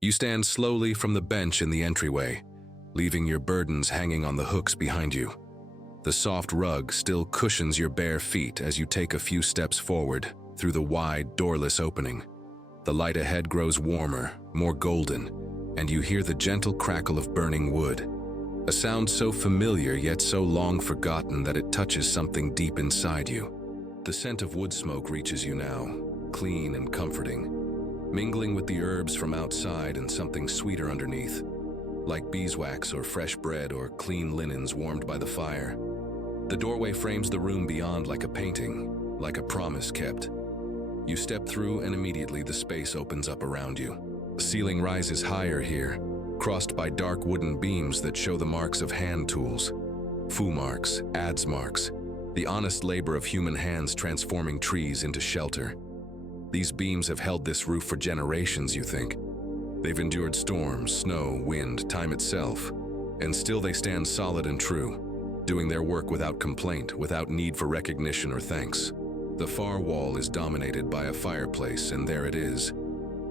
You stand slowly from the bench in the entryway, leaving your burdens hanging on the hooks behind you. The soft rug still cushions your bare feet as you take a few steps forward through the wide, doorless opening. The light ahead grows warmer, more golden, and you hear the gentle crackle of burning wood. A sound so familiar yet so long forgotten that it touches something deep inside you. The scent of wood smoke reaches you now, clean and comforting, mingling with the herbs from outside and something sweeter underneath, like beeswax or fresh bread or clean linens warmed by the fire. The doorway frames the room beyond like a painting, like a promise kept. You step through and immediately the space opens up around you. The ceiling rises higher here, crossed by dark wooden beams that show the marks of hand tools. Fu marks, adze marks, the honest labor of human hands transforming trees into shelter. These beams have held this roof for generations, you think. They've endured storms, snow, wind, time itself, and still they stand solid and true, doing their work without complaint, without need for recognition or thanks. The far wall is dominated by a fireplace, and there it is.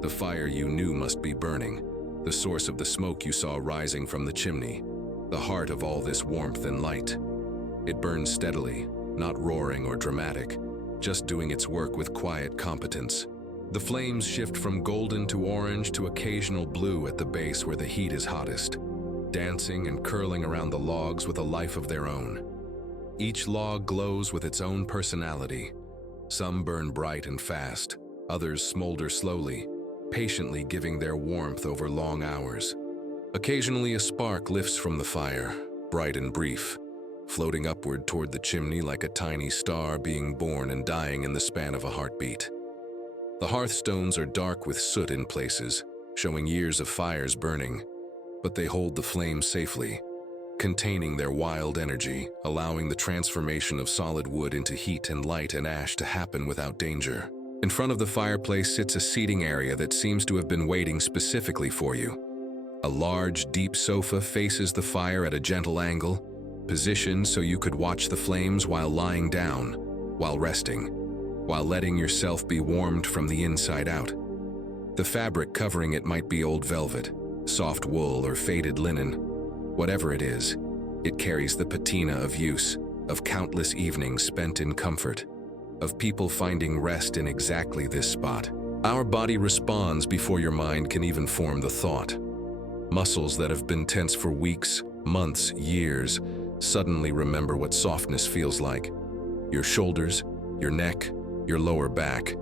The fire you knew must be burning, the source of the smoke you saw rising from the chimney, the heart of all this warmth and light. It burns steadily, not roaring or dramatic, just doing its work with quiet competence. The flames shift from golden to orange to occasional blue at the base where the heat is hottest, dancing and curling around the logs with a life of their own. Each log glows with its own personality. Some burn bright and fast, others smolder slowly, patiently giving their warmth over long hours. Occasionally a spark lifts from the fire, bright and brief, floating upward toward the chimney like a tiny star being born and dying in the span of a heartbeat. The hearthstones are dark with soot in places, showing years of fires burning, but they hold the flame safely, containing their wild energy, allowing the transformation of solid wood into heat and light and ash to happen without danger. In front of the fireplace sits a seating area that seems to have been waiting specifically for you. A large, deep sofa faces the fire at a gentle angle, positioned so you could watch the flames while lying down, while resting, while letting yourself be warmed from the inside out. The fabric covering it might be old velvet, soft wool, or faded linen. Whatever it is, it carries the patina of use, of countless evenings spent in comfort, of people finding rest in exactly this spot. Our body responds before your mind can even form the thought. Muscles that have been tense for weeks, months, years, suddenly remember what softness feels like. Your shoulders, your neck, your lower back.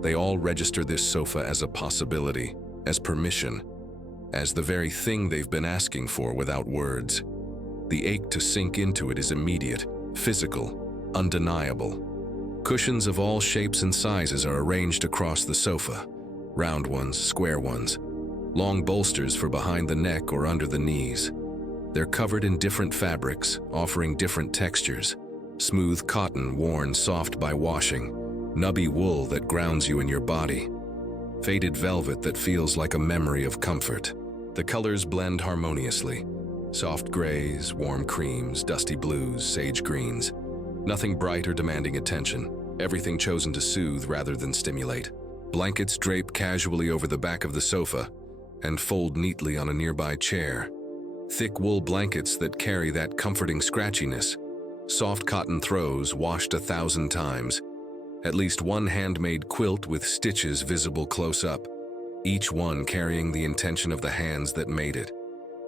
They all register this sofa as a possibility, as permission, as the very thing they've been asking for without words. The ache to sink into it is immediate, physical, undeniable. Cushions of all shapes and sizes are arranged across the sofa, round ones, square ones, long bolsters for behind the neck or under the knees. They're covered in different fabrics, offering different textures. Smooth cotton worn soft by washing, nubby wool that grounds you in your body, faded velvet that feels like a memory of comfort. The colors blend harmoniously. Soft grays, warm creams, dusty blues, sage greens. Nothing bright or demanding attention. Everything chosen to soothe rather than stimulate. Blankets drape casually over the back of the sofa and fold neatly on a nearby chair. Thick wool blankets that carry that comforting scratchiness. Soft cotton throws washed 1,000 times. At least one handmade quilt with stitches visible close up, each one carrying the intention of the hands that made it.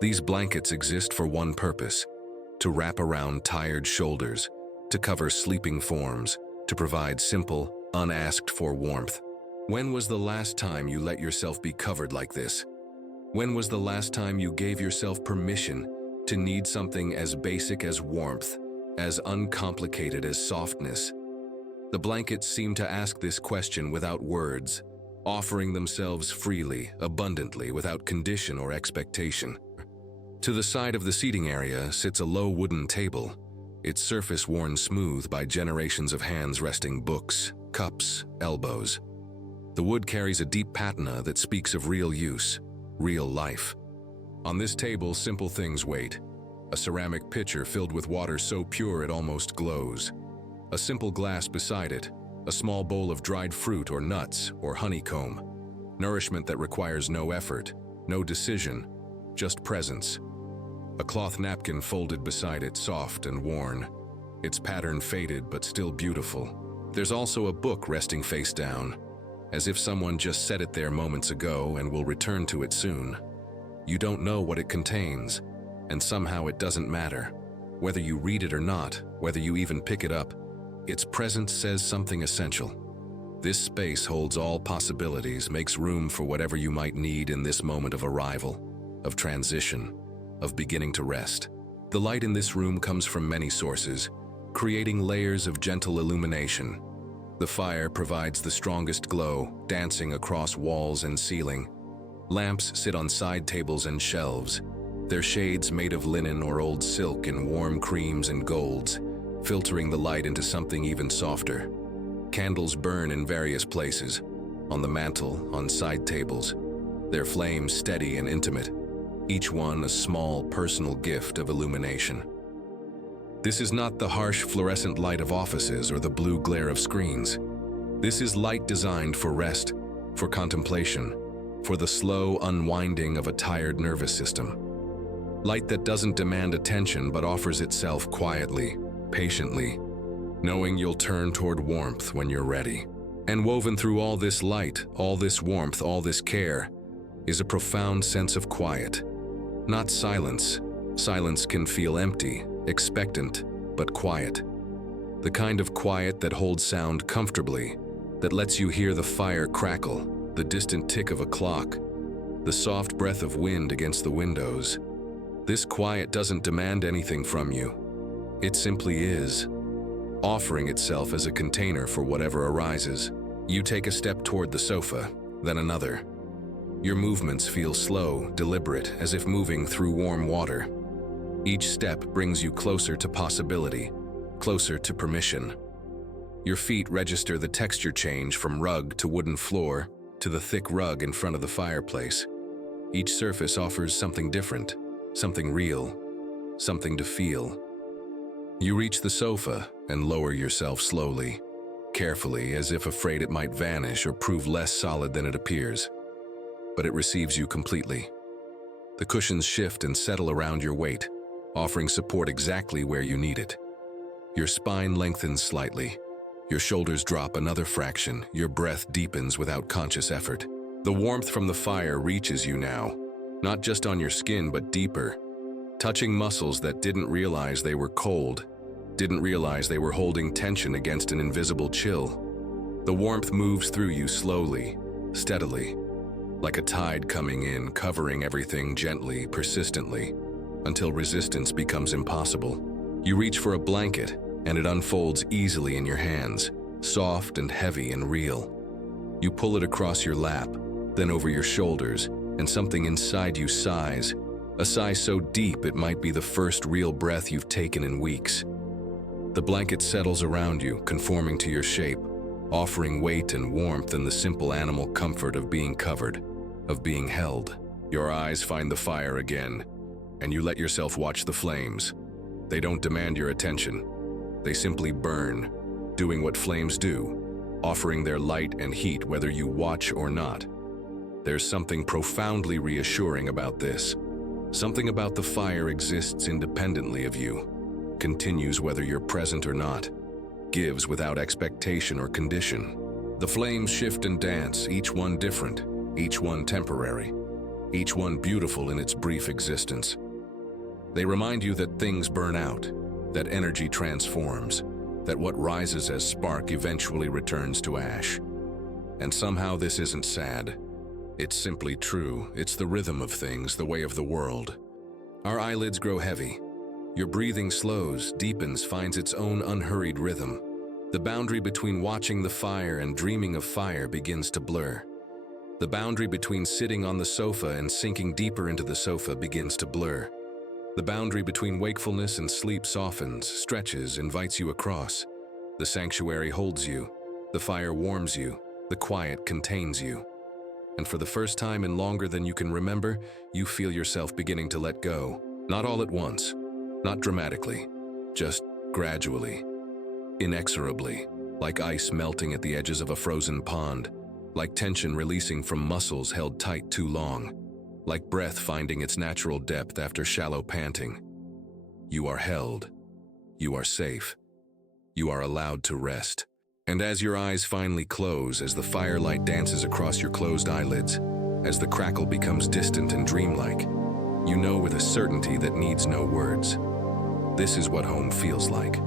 These blankets exist for one purpose: to wrap around tired shoulders, to cover sleeping forms, to provide simple, unasked-for warmth. When was the last time you let yourself be covered like this? When was the last time you gave yourself permission to need something as basic as warmth, as uncomplicated as softness? The blankets seem to ask this question without words, offering themselves freely, abundantly, without condition or expectation. To the side of the seating area sits a low wooden table, its surface worn smooth by generations of hands resting books, cups, elbows. The wood carries a deep patina that speaks of real use, real life. On this table, simple things wait. A ceramic pitcher filled with water so pure it almost glows. A simple glass beside it, a small bowl of dried fruit or nuts or honeycomb. Nourishment that requires no effort, No decision, just presence. A cloth napkin folded beside it, soft and worn. Its pattern faded but still beautiful. There's also a book resting face down, as if someone just set it there moments ago and will return to it soon. You don't know what it contains, and somehow it doesn't matter. Whether you read it or not, whether you even pick it up, its presence says something essential. This space holds all possibilities, makes room for whatever you might need in this moment of arrival, of transition, of beginning to rest. The light in this room comes from many sources, creating layers of gentle illumination. The fire provides the strongest glow, dancing across walls and ceiling. Lamps sit on side tables and shelves, their shades made of linen or old silk in warm creams and golds, filtering the light into something even softer. Candles burn in various places, on the mantel, on side tables, their flames steady and intimate, each one a small personal gift of illumination. This is not the harsh fluorescent light of offices or the blue glare of screens. This is light designed for rest, for contemplation, for the slow unwinding of a tired nervous system. Light that doesn't demand attention but offers itself quietly, patiently, knowing you'll turn toward warmth when you're ready. And woven through all this light, all this warmth, all this care, is a profound sense of quiet. Not silence. Silence can feel empty, expectant, but quiet. The kind of quiet that holds sound comfortably, that lets you hear the fire crackle, the distant tick of a clock, the soft breath of wind against the windows. This quiet doesn't demand anything from you. It simply is, offering itself as a container for whatever arises. You take a step toward the sofa, then another. Your movements feel slow, deliberate, as if moving through warm water. Each step brings you closer to possibility, closer to permission. Your feet register the texture change from rug to wooden floor to the thick rug in front of the fireplace. Each surface offers something different, something real, something to feel. You reach the sofa and lower yourself slowly, carefully, as if afraid it might vanish or prove less solid than it appears. But it receives you completely. The cushions shift and settle around your weight, offering support exactly where you need it. Your spine lengthens slightly. Your shoulders drop another fraction. Your breath deepens without conscious effort. The warmth from the fire reaches you now, not just on your skin but deeper, touching muscles that didn't realize they were cold, didn't realize they were holding tension against an invisible chill. The warmth moves through you slowly, steadily, like a tide coming in, covering everything gently, persistently, until resistance becomes impossible. You reach for a blanket, and it unfolds easily in your hands, soft and heavy and real. You pull it across your lap, then over your shoulders, and something inside you sighs, a sigh so deep it might be the first real breath you've taken in weeks. The blanket settles around you, conforming to your shape, offering weight and warmth and the simple animal comfort of being covered, of being held. Your eyes find the fire again, and you let yourself watch the flames. They don't demand your attention. They simply burn, doing what flames do, offering their light and heat whether you watch or not. There's something profoundly reassuring about this. Something about the fire exists independently of you, continues whether you're present or not, gives without expectation or condition. The flames shift and dance, each one different, each one temporary, each one beautiful in its brief existence. They remind you that things burn out, that energy transforms, that what rises as spark eventually returns to ash. And somehow this isn't sad. It's simply true. It's the rhythm of things, the way of the world. Our eyelids grow heavy. Your breathing slows, deepens, finds its own unhurried rhythm. The boundary between watching the fire and dreaming of fire begins to blur. The boundary between sitting on the sofa and sinking deeper into the sofa begins to blur. The boundary between wakefulness and sleep softens, stretches, invites you across. The sanctuary holds you. The fire warms you. The quiet contains you. And for the first time in longer than you can remember, you feel yourself beginning to let go. Not all at once, not dramatically, just gradually, inexorably, like ice melting at the edges of a frozen pond, like tension releasing from muscles held tight too long. like breath finding its natural depth after shallow panting. You are held. You are safe. You are allowed to rest. And as your eyes finally close, as the firelight dances across your closed eyelids, as the crackle becomes distant and dreamlike, you know with a certainty that needs no words. This is what home feels like.